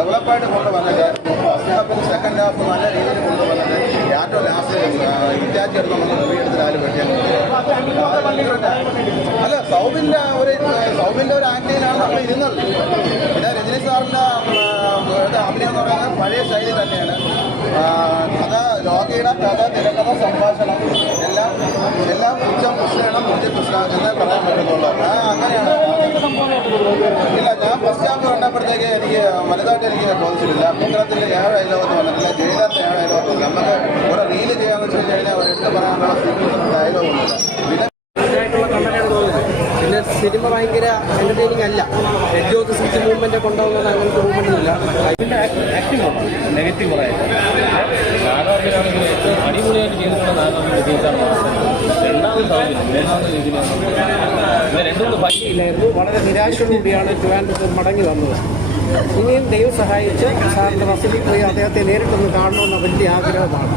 ഡെവലപ്പായിട്ട് കൊണ്ടുവന്നിട്ട് ഫസ്റ്റ് ഹാഫിൽ second half നല്ല രീതിയിൽ കൊണ്ടുവന്നിട്ട് ഏറ്റവും ലാസ്റ്റ് ഇറ്റാച്ചി എടുത്ത് നമുക്ക് മൂവി എടുത്തിട്ടാലും പറ്റിയാൽ അല്ല സൗബിൻ്റെ ഒരു ആക്ടിങ്ങിലാണ് നമ്മൾ ഇരുന്നത്. പിന്നെ രജനി സാറിൻ്റെ അഭിനയം എന്ന് പറയുന്നത് പഴയ ശൈലി തന്നെയാണ്. കഥ ലോകിയുടെ കഥ തിരക്കഥ സംഭാഷണം എല്ലാം ഉച്ചം കൃഷ്ണയാണ് മുഞ്ചി കൃഷ്ണ എന്നേ പറയാൻ പറ്റുന്നുള്ളൂ. അങ്ങനെയാണ്. ഇല്ല, ഞാൻ ഫസ്റ്റ് ഹാഫ് കണ്ടപ്പോഴത്തേക്ക് എനിക്ക് വലുതായിട്ട് എനിക്ക് ബോധിച്ചിട്ടില്ല. അഭിപ്രായത്തിൽ 7 ഡയലോഗൊന്നും വന്നിട്ടില്ല. ജയിലറിൻ്റെ 7 ഡയലോഗൊന്നും നമുക്ക് ഒരു റീല് ചെയ്യാന്ന് വെച്ച് കഴിഞ്ഞാൽ ഒരു എടുത്ത് പറയാനുള്ള ഡയലോഗൊന്നുമില്ല. പിന്നെ സിനിമ ഭയങ്കര എൻ്റർടൈനിങ് അല്ല. Edge of the seat movement കൊണ്ടുപോകുന്നത് അങ്ങനത്തെ മൂവ്മെൻ്റ് ഇല്ല. ആക്ടിംഗ് നെഗറ്റീവ് പറയാം. നാടകത്തിലാണെങ്കിൽ ഏറ്റവും അടിപൊളിയായിട്ട് ചെയ്തിട്ടുള്ള നാടകം വിജയിച്ചാണ്. രണ്ടാമത് രീതിയിൽ രണ്ടുമൂന്ന് ഭംഗിയില്ലായിരുന്നു. വളരെ നിരാശയോടുകൂടിയാണ് ട്രിവാൻഡ്രത്ത് മടങ്ങി വന്നത്. ഇനിയും ദൈവം സഹായിച്ച് സാറിൻ്റെ വസതിയിൽ പോയി അദ്ദേഹത്തെ നേരിട്ടൊന്ന് കാണണമെന്ന വലിയ ആഗ്രഹമാണ്.